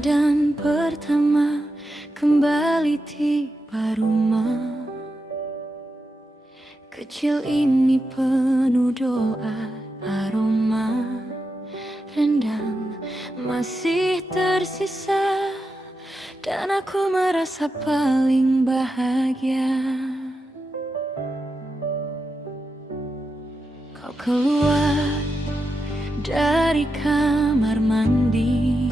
Ramadan pertama kembali tiba rumah. Kecil ini penuh doa, aroma rendang masih tersisa, dan aku merasa paling bahagia. Kau keluar dari kamar mandi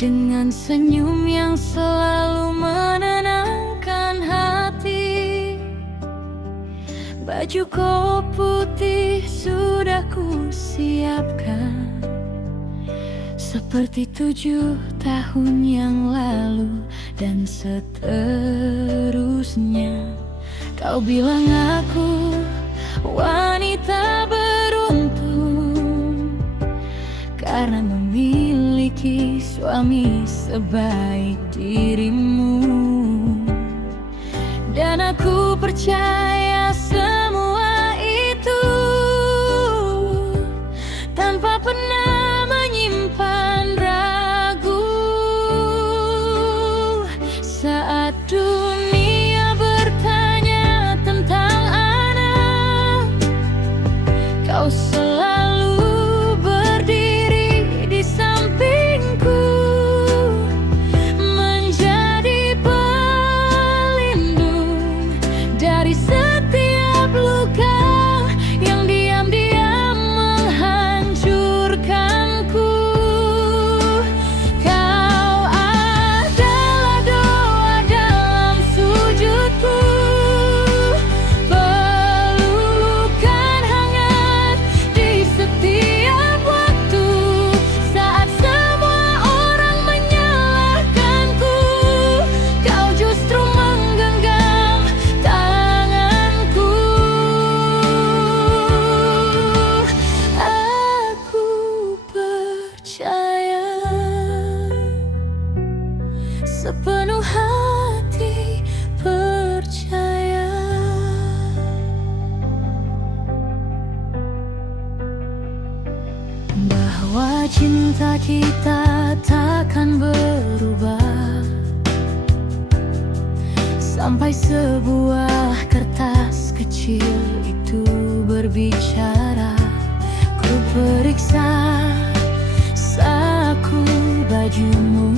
dengan senyum yang selalu menenangkan hati. Baju kau putih sudah ku siapkan, seperti 7 tahun yang lalu. Dan seterusnya, kau bilang aku wanita beruntung karena memiliki suami sebaik dirimu. Dan aku percaya semua itu tanpa pernah menyimpan ragu. Saat dunia bertanya tentang anak, kau selalu berdiri di sampingku, menjadi pelindung dari setiap luka yang diam-diam menghancurkanku. Kau adalah doa dalam sujudku, pelukan hangat di setiap waktu. Saat semua orang menyalahkanku, kau justru menggenggam tanganku. Aku percaya sepenuh hati, percaya bahwa cinta kita takkan berubah sampai sebuah kertas kecil itu berbicara. Ku periksa saku bajumu,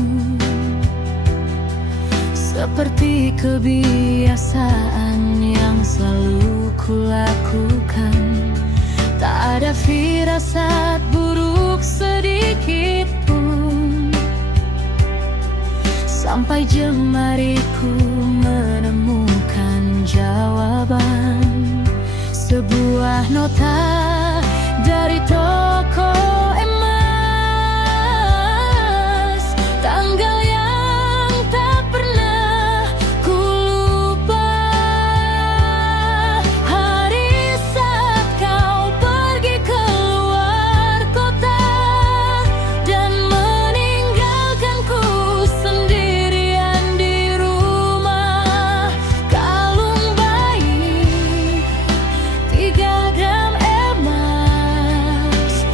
seperti kebiasaan yang selalu kulakukan. Tak ada firasat buruk sedikit pun, sampai jemariku menemukan jawaban. Sebuah nota dari toko emas, tanggal yang tak pernah ku lupa. Hari saat kau pergi keluar kota dan meninggalkanku sendirian di rumah. Kalung bayi 3 gram emas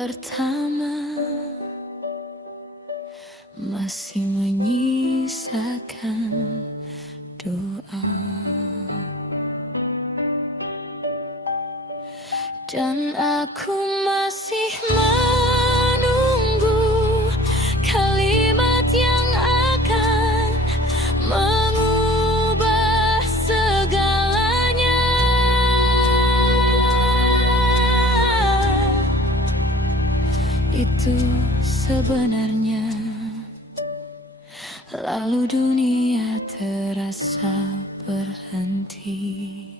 pertama masih menyisakan doa, dan aku masih menunggu kalimat yang akan mengubah segalanya. Itu sebenarnya, lalu dunia terasa berhenti.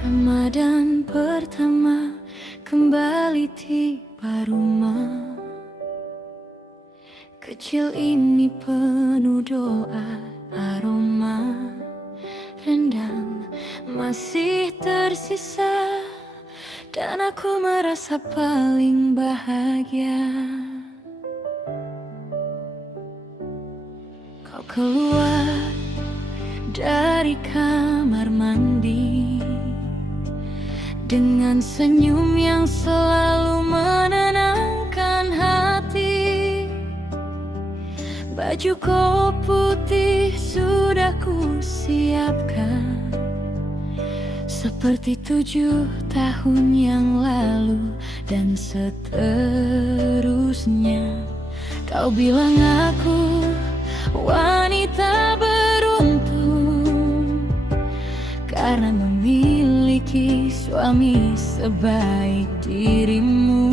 Ramadan pertama kembali tiba rumah kecil ini, penuh doa, aroma rendang masih tersisa, dan aku merasa paling bahagia. Kau keluar dari kamar mandi dengan senyum yang selalu menenangkan hati. Baju kau putih sudah ku siapkan, seperti 7 tahun yang lalu, dan seterusnya. Kau bilang aku wanita beruntung karena memiliki suami sebaik dirimu,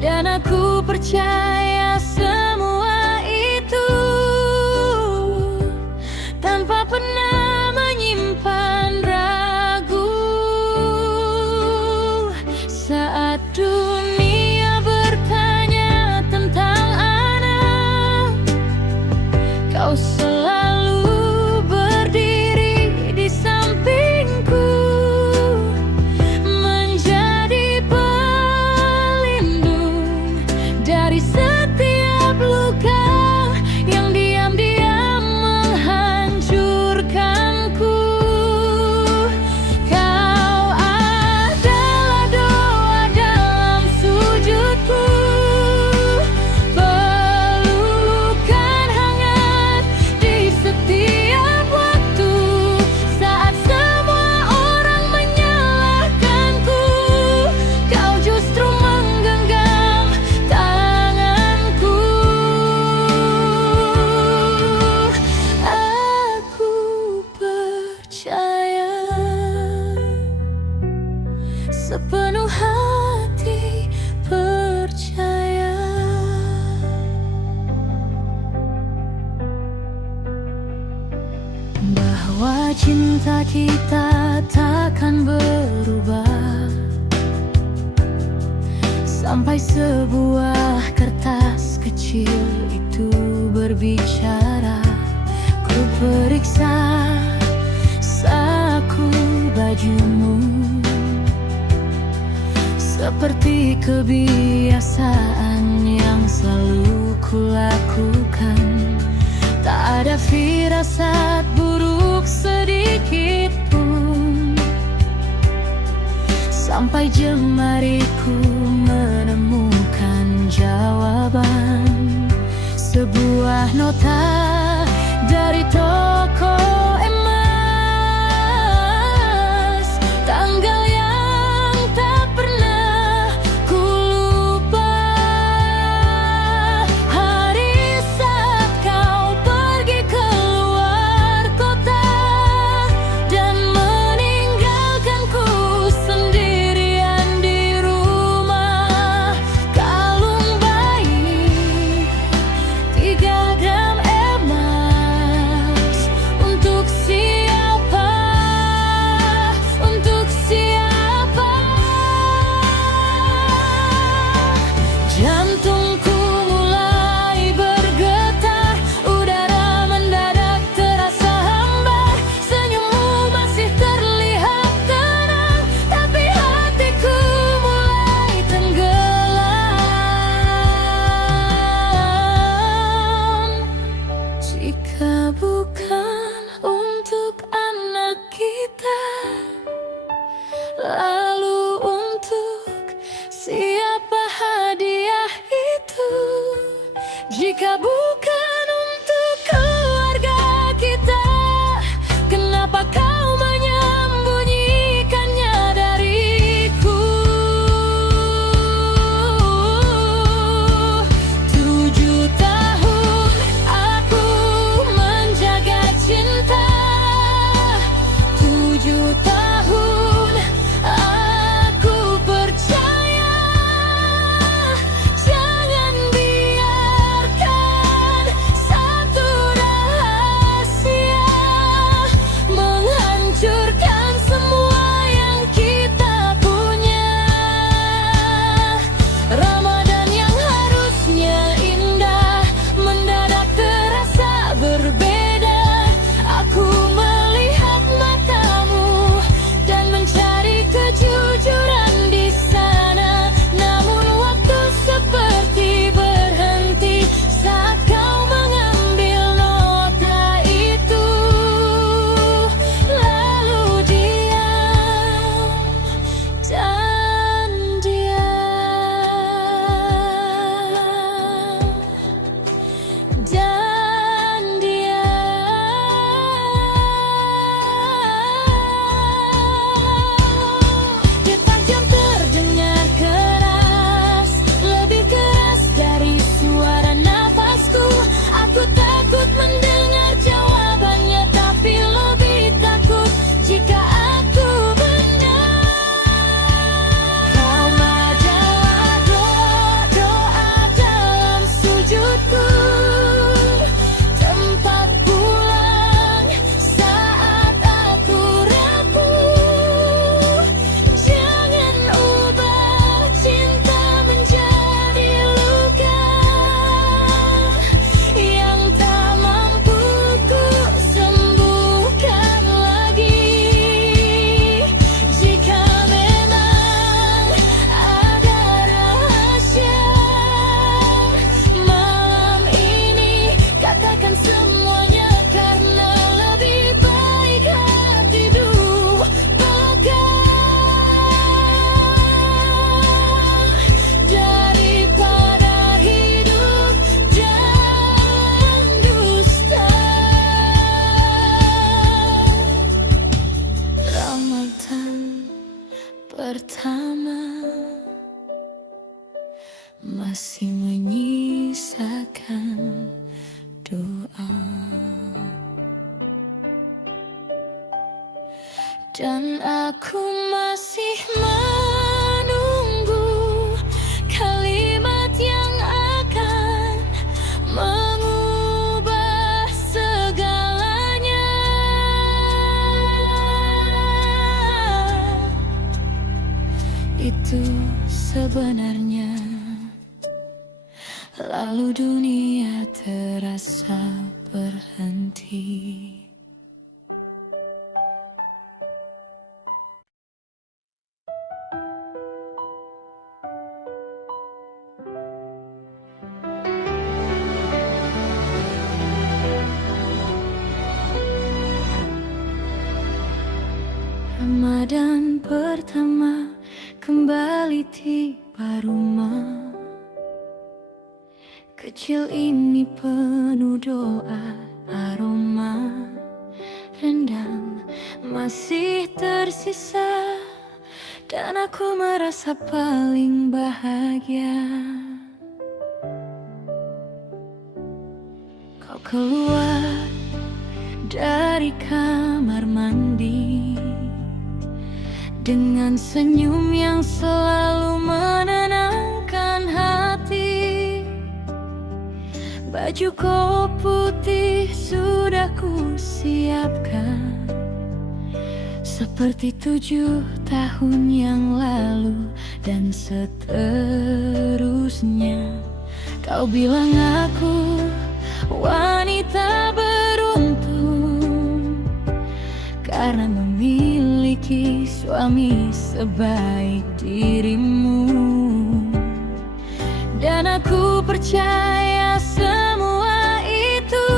dan aku percaya semua itu tanpa pernah menyimpan ragu. Saat dunia bertanya tentang anak, kau selalu berdiri di sampingku, menjadi pelindung dari setiap luka yang diam-diam menghancurkanku. Kau adalah doa dalam sujudku, pelukan hangat di setiap waktu. Saat semua orang menyalahkanku, kau justru menggenggam tanganku. Aku percaya sepenuh hati, percaya bahwa cinta kita takkan berubah sampai sebuah kertas kecil itu berbicara. Ku periksa saku bajumu, seperti kebiasaan yang selalu kulakukan. Tak ada firasat buruk sedikit pun, sampai jemariku menemukan jawaban. Sebuah nota dari toko emas, tanggal yang tak pernah ku lupa. Hari saat kau pergi keluar kota dan meninggalkanku sendirian di rumah. Kalung bayi 3 gram emas pertama masih menyisakan doa, dan aku masih menunggu kalimat yang akan mengubah segalanya. Itu sebenarnya, lalu dunia terasa berhenti. Ramadan pertama kembali tiba rumah kecil ini, penuh doa, aroma rendang masih tersisa, dan aku merasa paling bahagia. Kau keluar dari kamar mandi dengan senyum yang selalu menenangkan hati. Baju kau putih sudah ku siapkan, seperti 7 tahun yang lalu, dan seterusnya. Kau bilang aku wanita beruntung karena memiliki suami sebaik dirimu, dan aku percaya semua itu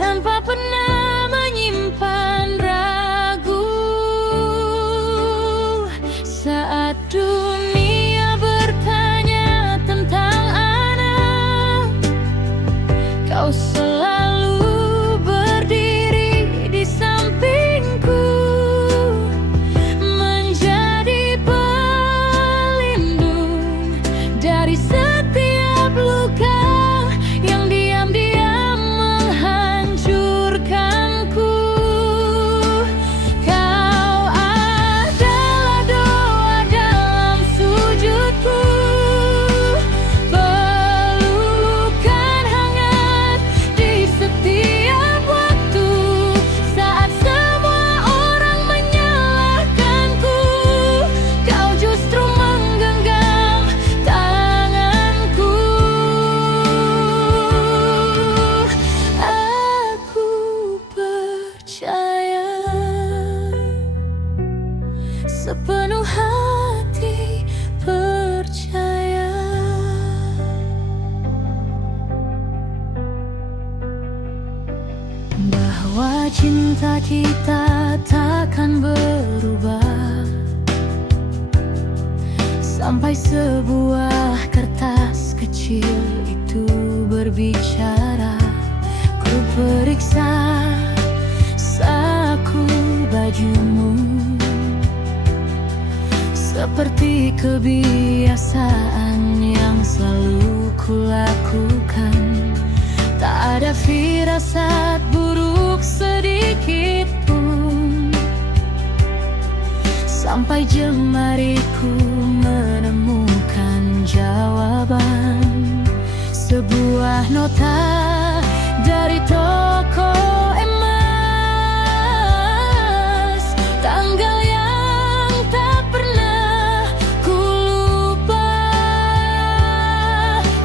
tanpa pernah menyimpan ragu. Saat dunia bertanya tentang anak, kau selalu berdiri di sampingku, menjadi pelindung dari setiap luka yang diam-diam menghancurkanku. Kau adalah doa dalam sujudku, pelukan hangat di setiap waktu. Saat semua orang menyalahkanku, kau justru menggenggam tanganku. Aku percaya sepenuh hati, percaya bahwa cinta kita takkan berubah sampai sebuah kertas kecil itu berbicara. Ku periksa saku bajumu, seperti kebiasaan yang selalu kulakukan. Tak ada firasat buruk sedikit pun, sampai jemariku menemukan jawaban. Sebuah nota dari toko emas, tanggal yang tak pernah ku lupa.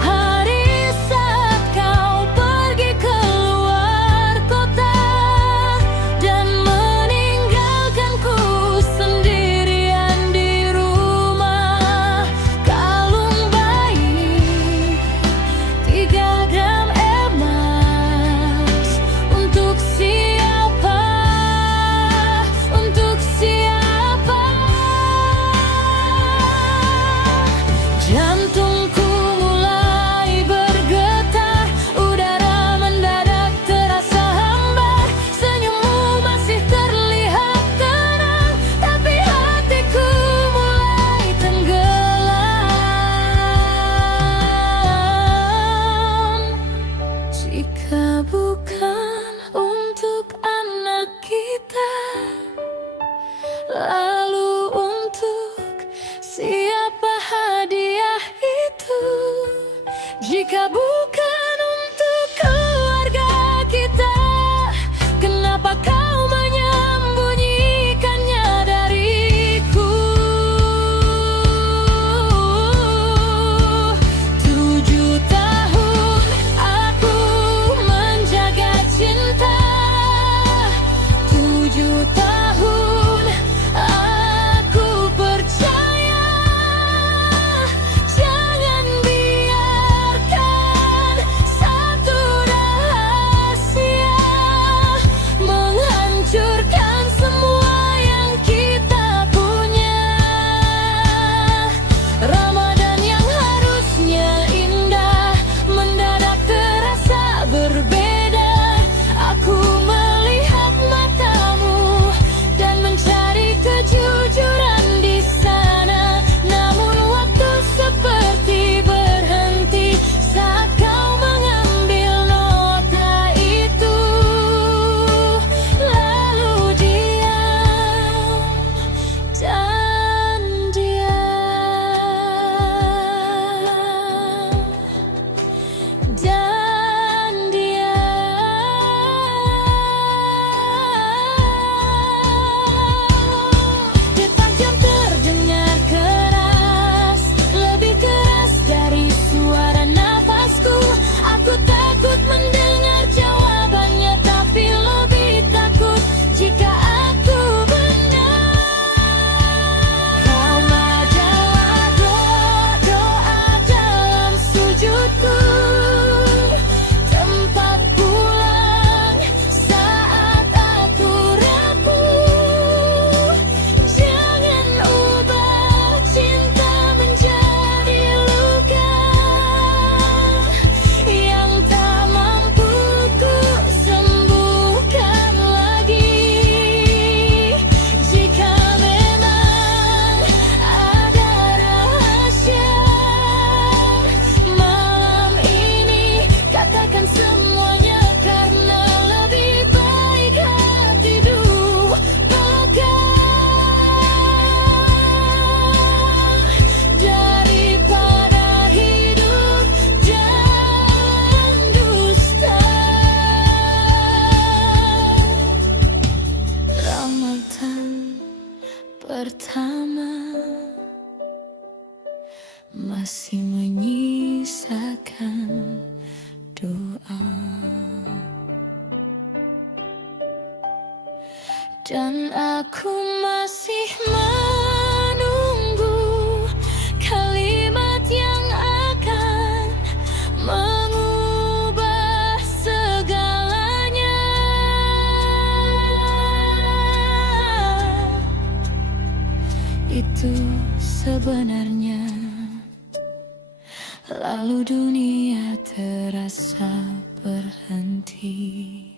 Hari saat kau pergi keluar kota dan meninggalkanku sendirian di rumah. Kalung bayi 3 gram emas pertama masih menyisakan doa, dan aku masih menunggu kalimat yang akan mengubah segalanya. Itu sebenarnya, lalu dunia terasa berhenti.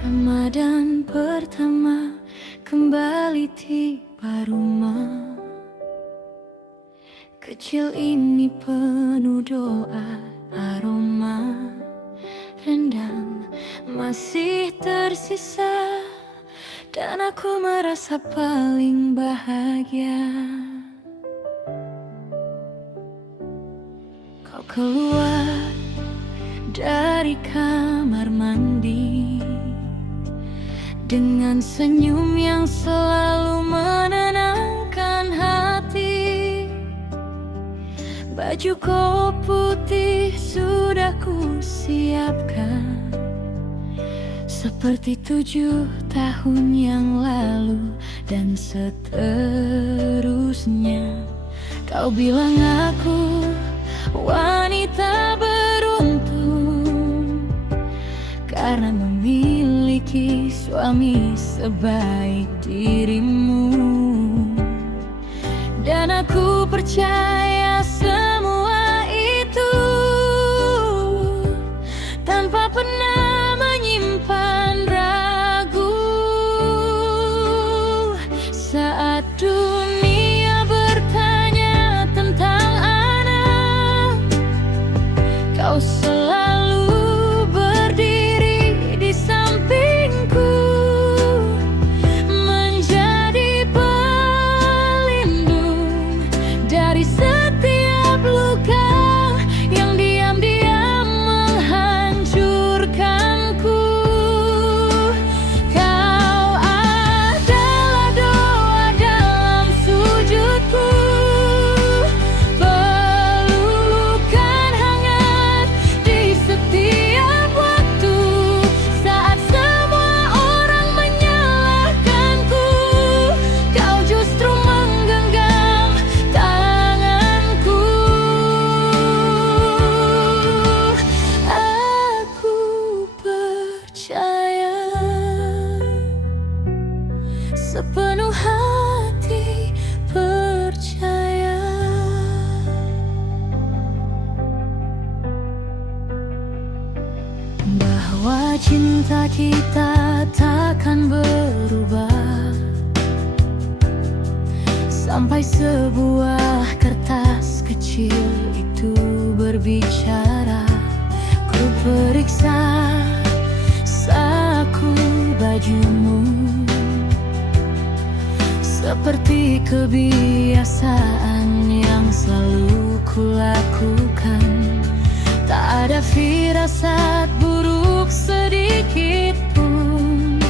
Ramadan pertama kembali tiba rumah kecil ini, penuh doa, aroma rendang masih tersisa, dan aku merasa paling bahagia. Kau keluar dari kamar mandi dengan senyum yang selalu menenangkan hati. Baju kau putih sudah ku siapkan, seperti 7 tahun yang lalu, dan seterusnya. Kau bilang aku wanita beruntung karena memiliki suami sebaik dirimu, dan aku percaya semua itu tanpa pernah menyimpan ragu. Saat dunia bertanya tentang anak, kau selalu berdiri di sampingku, menjadi pelindung dari setiap luka yang diam-diam menghancurkanku. Kau adalah doa dalam sujudku, pelukan hangat di setiap waktu. Saat semua orang menyalahkanku, kau justru menggenggam tanganku. Aku percaya sepenuh hati, percaya bahwa cinta kita takkan berubah sampai sebuah kertas kecil itu berbicara. Ku periksa saku bajumu, seperti kebiasaan yang selalu kulakukan. Tak ada firasat buruk sedikit pun,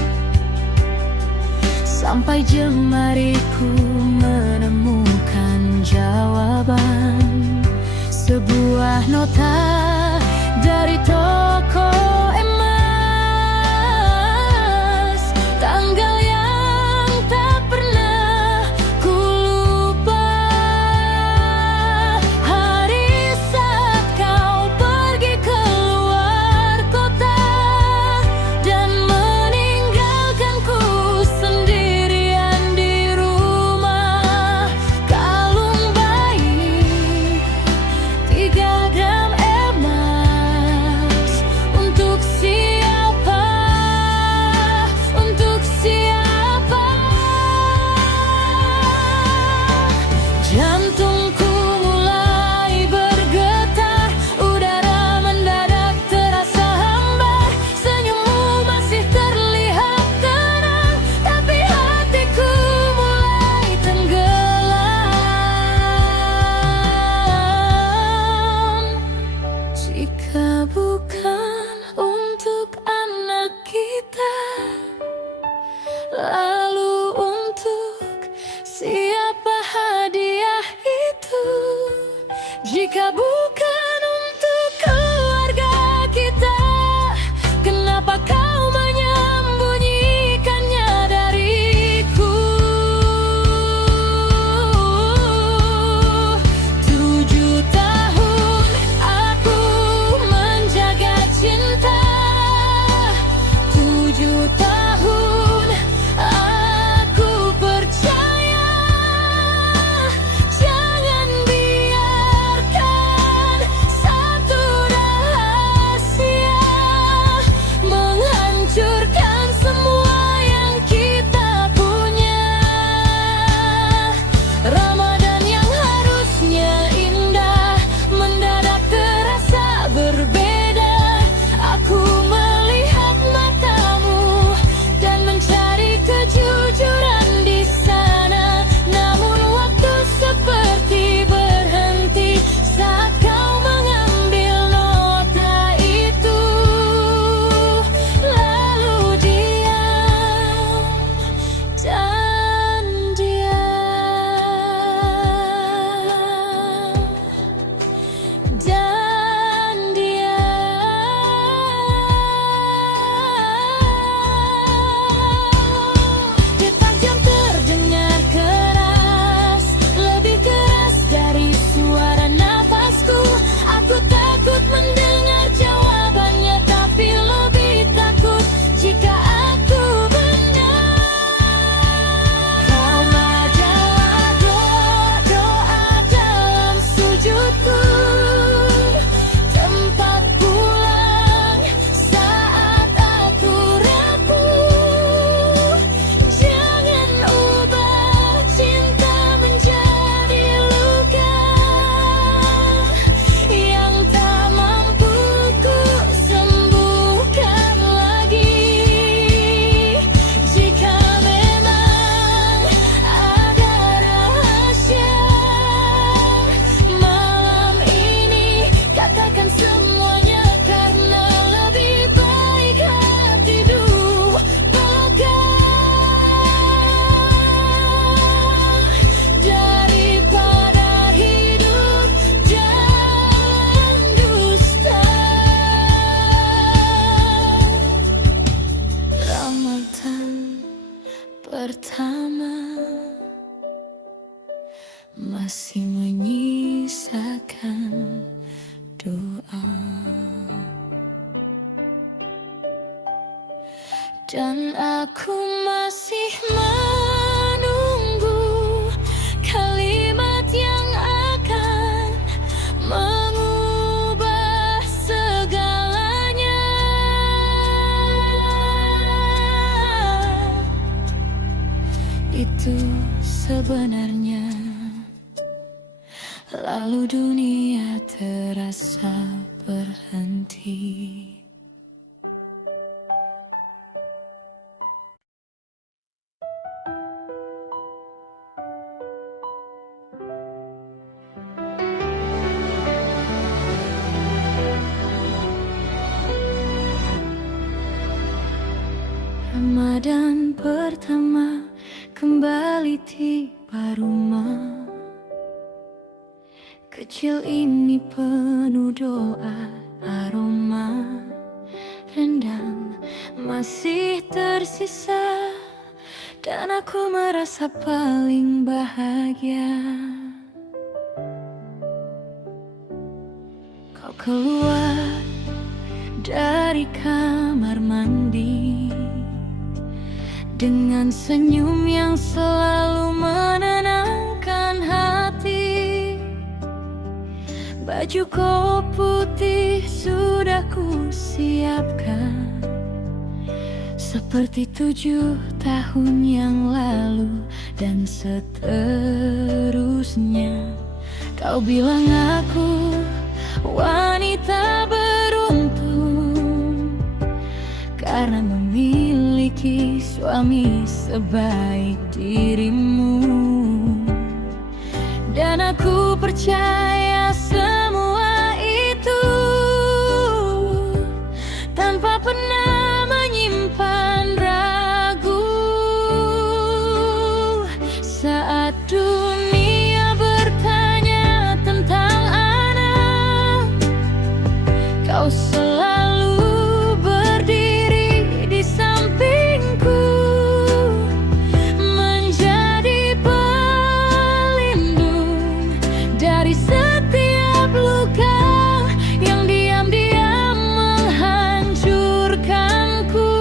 sampai jemariku menemukan jawaban. Sebuah nota dari toko emas, tanggal yang tak pernah ku lupa. Hari saat kau pergi keluar kota dan meninggalkanku sendirian di rumah. Kalung bayi 3 gram emas pertama masih menyisakan doa, dan aku masih menunggu kalimat yang akan mengubah segalanya. Itu sebenarnya, lalu dunia terasa berhenti. Ramadan pertama kembali tiba rumah kecil ini, penuh doa, aroma rendang masih tersisa, dan aku merasa paling bahagia. Kau keluar dari kamar mandi dengan senyum yang selalu menenangkan hati. Baju kau putih sudah ku siapkan, seperti 7 tahun yang lalu, dan seterusnya. Kau bilang aku wanita beruntung karena memiliki suami sebaik dirimu, dan aku percaya semua itu tanpa pernah menyimpan ragu. Saat dunia bertanya tentang anak, kau selalu berdiri di sampingku, menjadi pelindung dari setiap luka yang diam-diam menghancurkanku.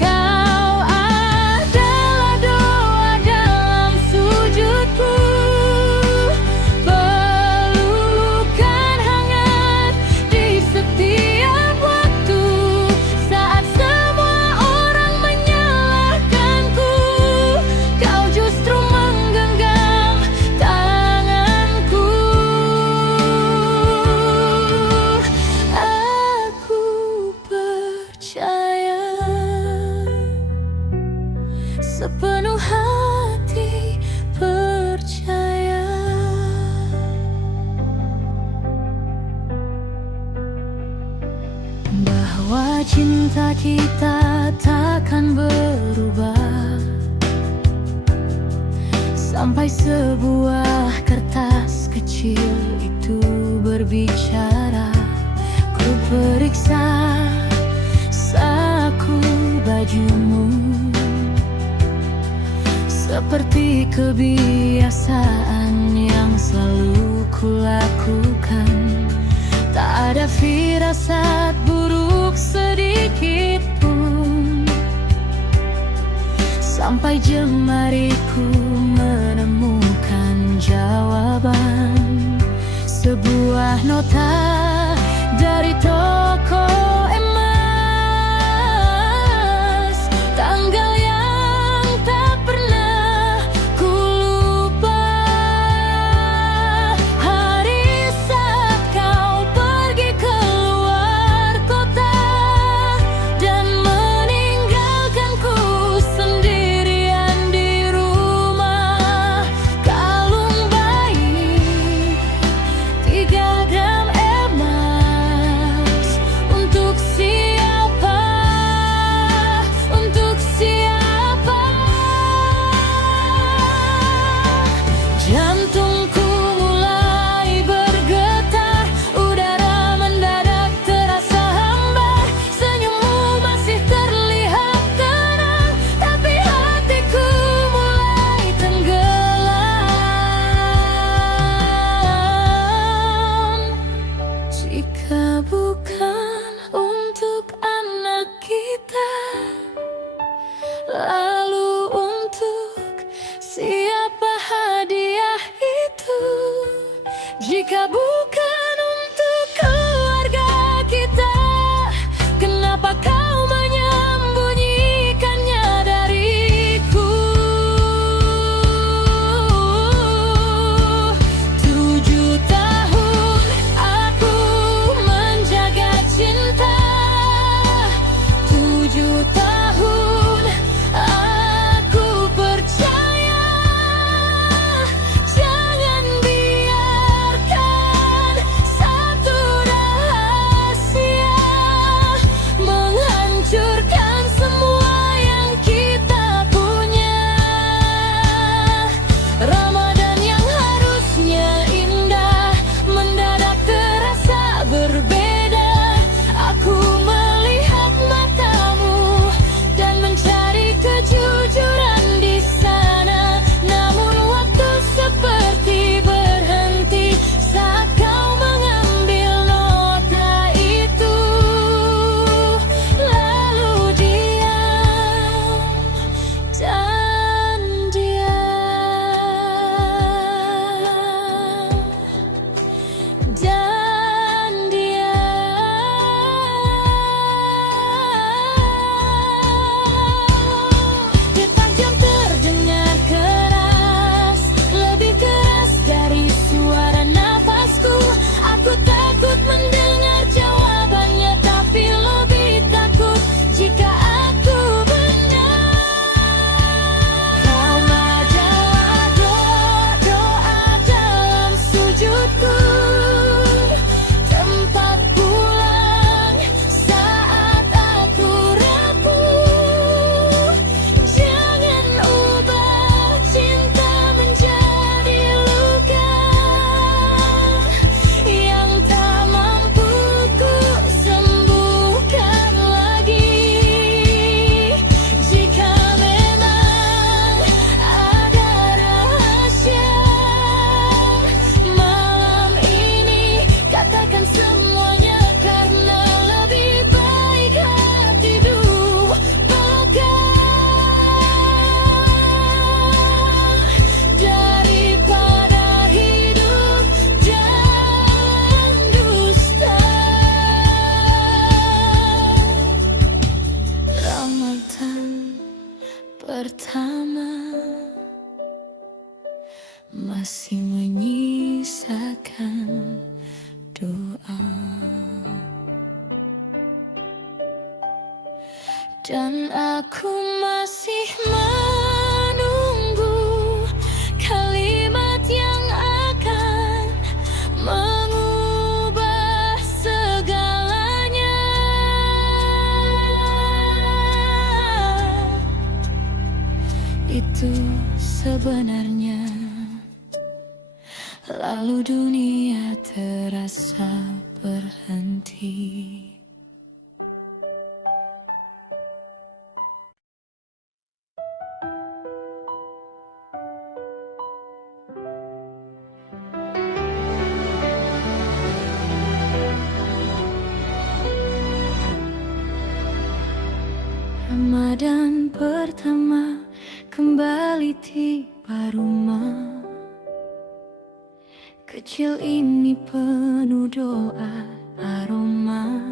Kau adalah doa dalam sujudku, pelukan hangat di setiap waktu. Saat semua orang menyalahkanku, kau justru menggenggam tanganku. Aku percaya sepenuh hati, percaya bahwa cinta kita takkan berubah sampai sebuah kertas kecil itu berbicara. Ku periksa saku bajumu, seperti kebiasaan yang selalu kulakukan. Tak ada firasat buruk sedikit pun, sampai jemariku menemukan jawaban. Sebuah nota dari toko emas, tanggal yang tak pernah ku lupa. Hari saat kau pergi keluar kota dan meninggalkanku sendirian di rumah. Kalung bayi 3 gram emas pertama masih menyisakan doa, dan aku masih menunggu kalimat yang akan mengubah segalanya. Itu sebenarnya, lalu dunia terasa berhenti. Ramadan pertama kembali tiba rumah kecil ini, penuh doa, aroma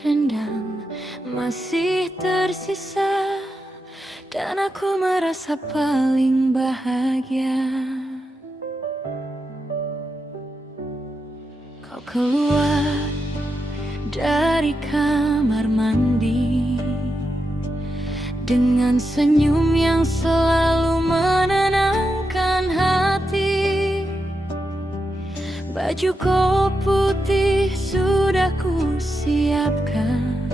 rendang masih tersisa, dan aku merasa paling bahagia. Kau keluar dari kamar mandi dengan senyum yang selalu menenangkan hati. Baju kau putih sudah ku siapkan,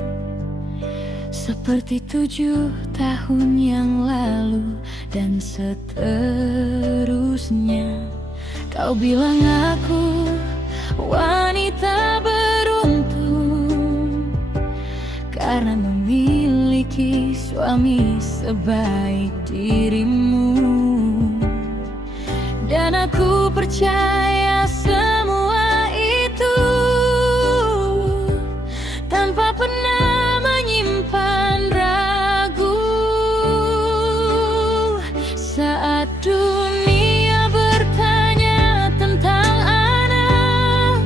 seperti 7 tahun yang lalu, dan seterusnya. Kau bilang aku wanita beruntung karena memiliki suami sebaik dirimu, dan aku percaya semua itu tanpa pernah menyimpan ragu. Saat dunia bertanya tentang anak,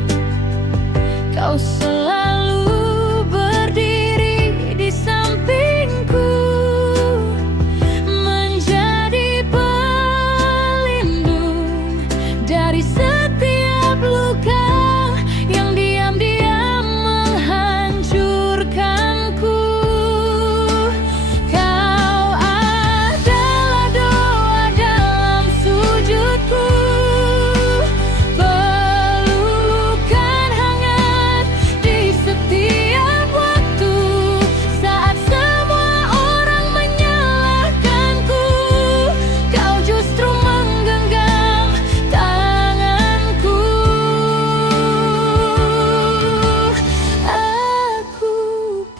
kau selalu berdiri di sampingku, menjadi pelindung dari setiap luka yang diam-diam menghancurkanku. Kau adalah doa dalam sujudku, pelukan hangat di setiap waktu. Saat semua orang menyalahkanku, kau justru menggenggam tanganku. Aku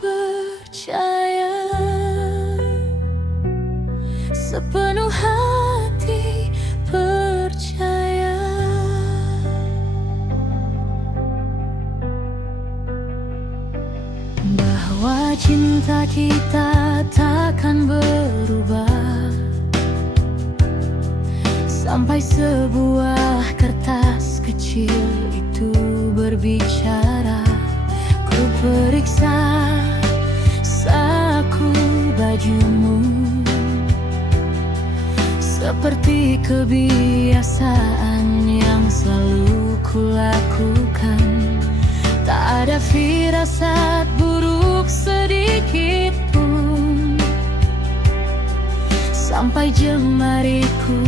percaya sepenuh hati, percaya bahwa cinta kita takkan berubah sampai sebuah kertas kecil itu berbicara. Ku periksa saku bajumu, seperti kebiasaan yang selalu kulakukan. Tak ada firasat buruk sedikit pun, sampai jemariku